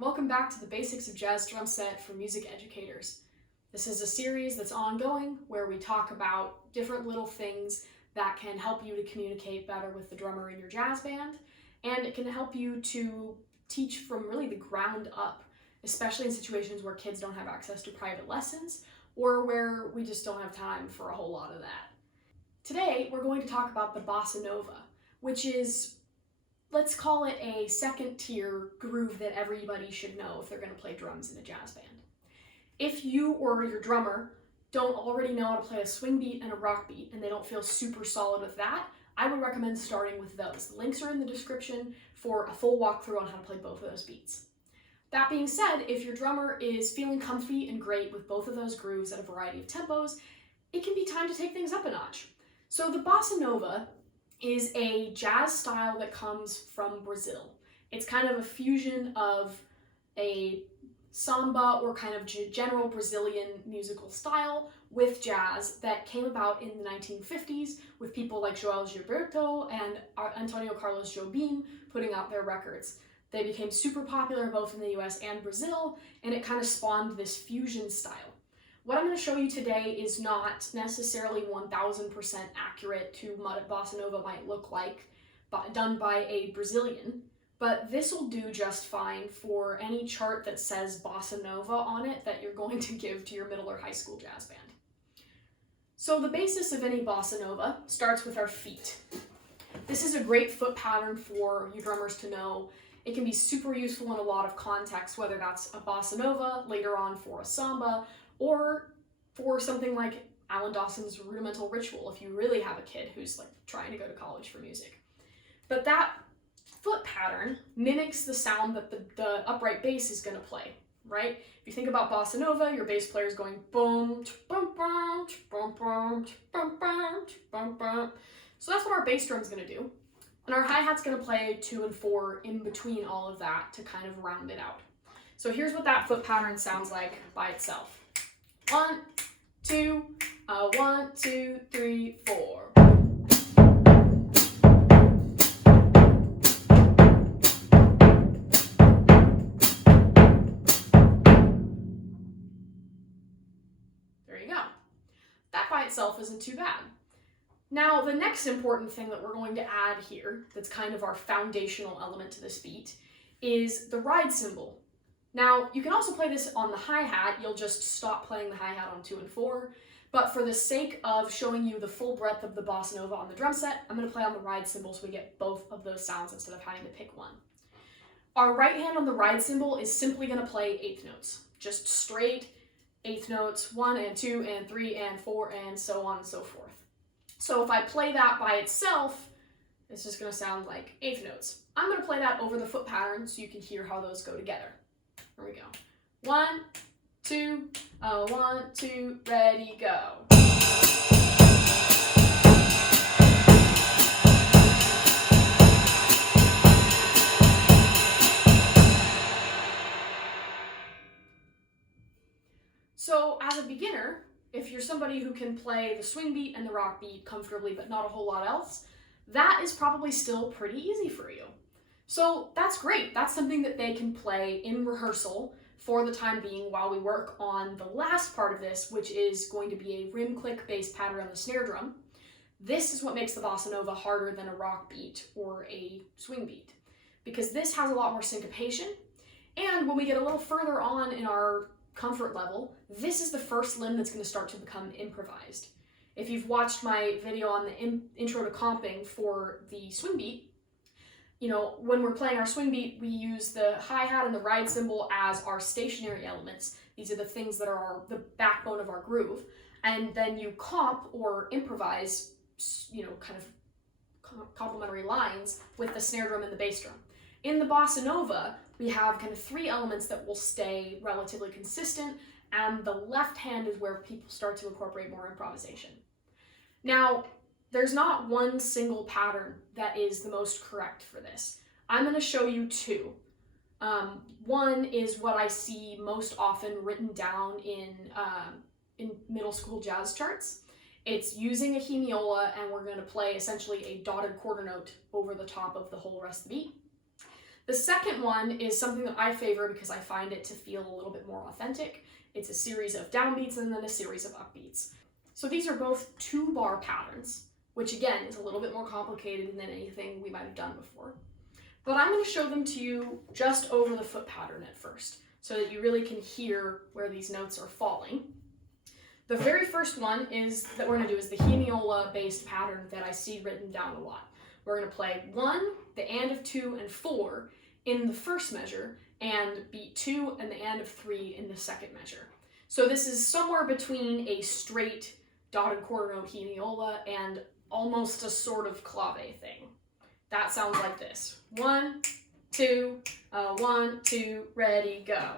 welcome back to the Basics of Jazz drum set for music educators. This is a series that's ongoing where we talk about different little things that can help you to communicate better with the drummer in your jazz band, and it can help you to teach from really the ground up, especially in situations where kids don't have access to private lessons or where we just don't have time for a whole lot of that. Today, we're going to talk about the Bossa Nova, which is, let's call it a second tier groove that everybody should know if they're going to play drums in a jazz band. If you or your drummer don't already know how to play a swing beat and a rock beat and they don't feel super solid with that, I would recommend starting with those. The links are in the description for a full walkthrough on how to play both of those beats. That being said, if your drummer is feeling comfy and great with both of those grooves at a variety of tempos, it can be time to take things up a notch. So the Bossa Nova is a jazz style that comes from Brazil. It's kind of a fusion of a samba or kind of general Brazilian musical style with jazz that came about in the 1950s with people like João Gilberto and Antonio Carlos Jobim putting out their records. They became super popular both in the US and Brazil, and it kind of spawned this fusion style. What I'm going to show you today is not necessarily 1000% accurate to what Bossa Nova might look like done by a Brazilian, but this will do just fine for any chart that says Bossa Nova on it that you're going to give to your middle or high school jazz band. So the basis of any Bossa Nova starts with our feet. This is a great foot pattern for you drummers to know. It can be super useful in a lot of contexts, whether that's a Bossa Nova, later on for a samba, or for something like Alan Dawson's Rudimental Ritual if you really have a kid who's like trying to go to college for music. But that foot pattern mimics the sound that the upright bass is going to play, right? If you think about Bossa Nova, your bass player is going boom, boom, boom, boom, boom, boom, boom, boom. So that's what our bass drum's going to do. And our hi-hat's going to play 2 and 4 in between all of that to kind of round it out. So here's what that foot pattern sounds like by itself. 1, 2, 1, 2, 3, 4. There you go. That by itself isn't too bad. Now, the next important thing that we're going to add here, that's kind of our foundational element to this beat, is the ride cymbal. Now, you can also play this on the hi-hat. You'll just stop playing the hi-hat on 2 and 4. But for the sake of showing you the full breadth of the Bossa Nova on the drum set, I'm going to play on the ride cymbal so we get both of those sounds instead of having to pick one. Our right hand on the ride cymbal is simply going to play 8th notes. Just straight 8th notes, 1 and 2 and 3 and 4 and so on and so forth. So if I play that by itself, it's just going to sound like 8th notes. I'm going to play that over the foot pattern so you can hear how those go together. Here we go. 1, 2, 1, 2, ready, go. So as a beginner, if you're somebody who can play the swing beat and the rock beat comfortably but not a whole lot else, that is probably still pretty easy for you. So that's great. That's something that they can play in rehearsal for the time being while we work on the last part of this, which is going to be a rim click bass pattern on the snare drum. This is what makes the Bossa Nova harder than a rock beat or a swing beat, because this has a lot more syncopation. And when we get a little further on in our comfort level, this is the first limb that's going to start to become improvised. If you've watched my video on the intro to comping for the swing beat, you know, when we're playing our swing beat, we use the hi-hat and the ride cymbal as our stationary elements. These are the things that are the backbone of our groove. And then you comp or improvise, you know, kind of complementary lines with the snare drum and the bass drum. In the Bossa Nova, we have kind of 3 elements that will stay relatively consistent, and the left hand is where people start to incorporate more improvisation. Now, there's not one single pattern that is the most correct for this. I'm going to show you 2. One is what I see most often written down in middle school jazz charts. It's using a hemiola, and we're going to play essentially a dotted quarter note over the top of the whole rest of the beat. The second one is something that I favor because I find it to feel a little bit more authentic. It's a series of downbeats and then a series of upbeats. So these are both 2-bar patterns, which again is a little bit more complicated than anything we might have done before. But I'm going to show them to you just over the foot pattern at first, so that you really can hear where these notes are falling. The very first one that we're going to do is the hemiola based pattern that I see written down a lot. We're going to play 1, the and of 2 and 4 in the first measure, and beat 2 and the and of 3 in the second measure. So this is somewhere between a straight dotted quarter note hemiola and almost a sort of clave thing. That sounds like this. 1, 2, 1, 2, ready, go.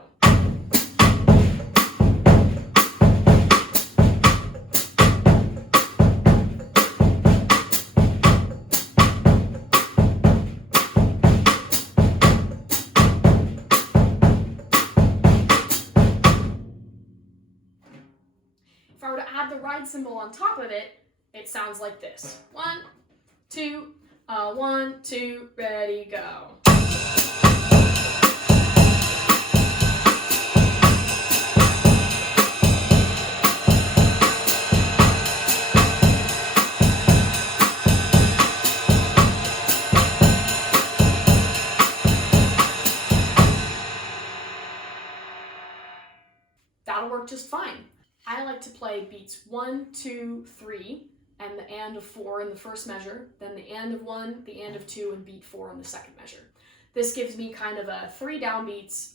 If I were to add the ride cymbal on top of it, it sounds like this. 1, 2, 1, 2, ready, go. That'll work just fine. I like to play beats 1, 2, 3, and the and of 4 in the first measure, then the and of 1, the and of 2, and beat 4 in the second measure. This gives me kind of a 3 downbeats,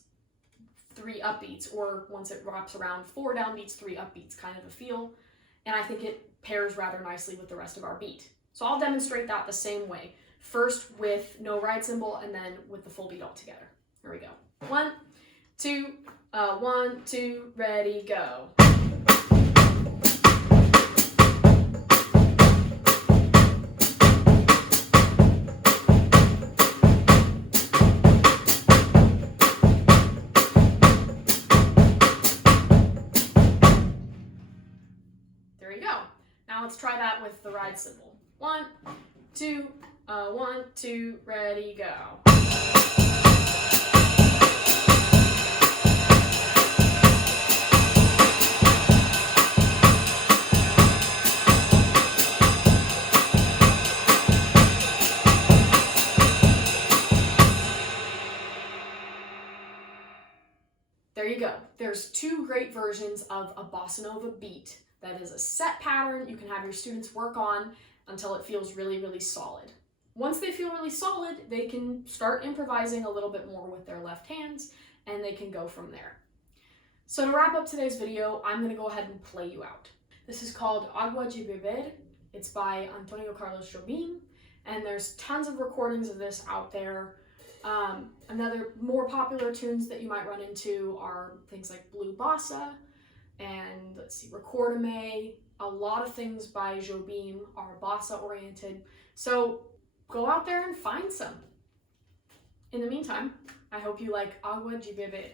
3 upbeats, or once it wraps around, 4 downbeats, 3 upbeats kind of a feel, and I think it pairs rather nicely with the rest of our beat. So I'll demonstrate that the same way, first with no ride cymbal and then with the full beat all together. Here we go. 1, 2, 1, 2, ready, go. There you go. Now let's try that with the ride cymbal. 1, 2, 1, 2, ready, go. There you go. There's 2 great versions of a bossa nova beat that is a set pattern you can have your students work on until it feels really, really solid. Once they feel really solid, they can start improvising a little bit more with their left hands, and they can go from there. So to wrap up today's video, I'm going to go ahead and play you out. This is called Agua de Beber. It's by Antonio Carlos Jobim, and there's tons of recordings of this out there. Another more popular tunes that you might run into are things like Blue Bossa and let's see, Recordame. A lot of things by Jobim are bossa oriented. So go out there and find some. In the meantime, I hope you like Agua de Beber.